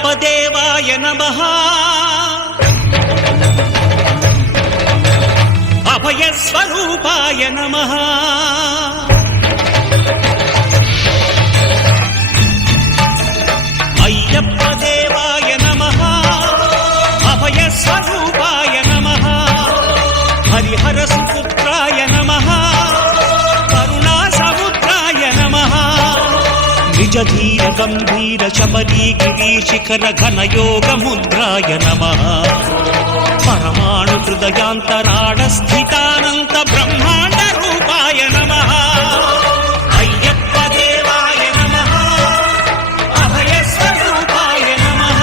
అయ్యప్ప దేవాయ నమః అభయ స్వరూపాయ నమః అయ్యప్ప దేవాయ నమః అభయ స్వరూపాయ నమః హరిహర సుపుత్రాయ నమః కరుణా సముద్రాయ నమః నిజధీర గంభీర శబరీ గిరీశిఖర ఘనయోగ ముద్రాయ నమః పరమాణు హృదయాంతరాళ స్థితానంత బ్రహ్మాండ రూపాయ నమః అయ్యప్ప దేవాయ నమః అభయ స్వరూపాయ నమః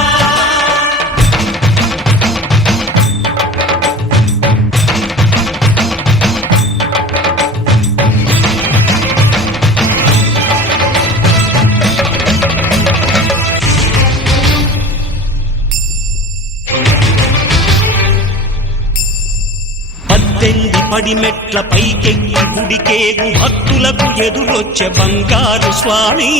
పద్దెంది పడిమెట్ల పైకెక్కి గుడికేగు భక్తులకు ఎదురొచ్చే బంగారు స్వామి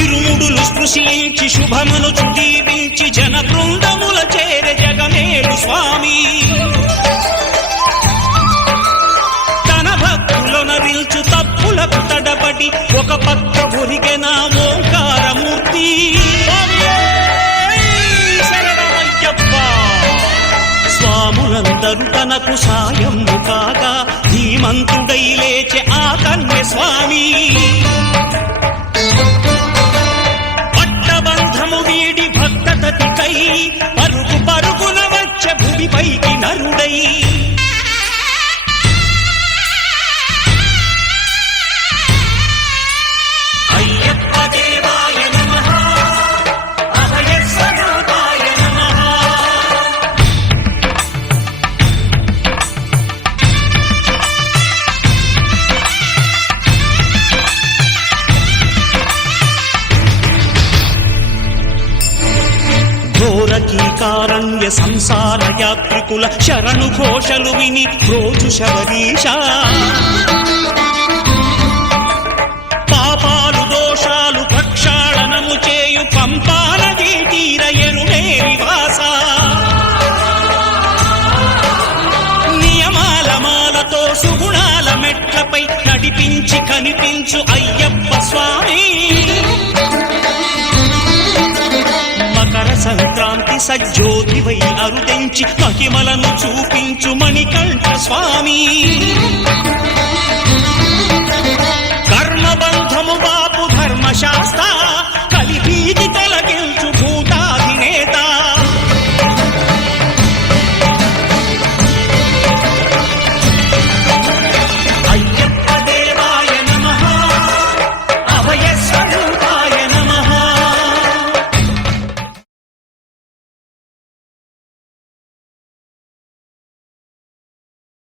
ఇరుముడులు స్పృశించి శుభమును దీవించి జన బృందముల చేరే జగమేడు స్వామి తన భక్తులొనరించు తప్పులకు తడబడి ఒక పక్క ఒరిగెన ఓంకారమూర్తి స్వాములందరూ తనకు సాయము కాగా ధీమంతుడై లేచే ఆ కన్య స్వామి పట్టబంధము వీడి భక్తతతికై పరుగు పరుగున వచ్చే భూమిపైకి నరుడై అయ్యప్ప దేవాయ నమః అభయ స్వరూపాయ నమః ఘోరకీకారణ్య సంసార యాత్రికుల శరణు ఘోషలు విని రోజు శబరీష పాపాలు దోషాలు ప్రక్షాళనము చేయు పంపానదీ తీర ఎరుడే నివాస నియమాల మాలతో సుగుణాల మెట్లపై నడిపించి కనిపించు అయ్యప్ప స్వామి మకర సంక్రాంతి సజ్జోతివై అరుదెంచి మహిమలను చూపించు మణికంఠ స్వామి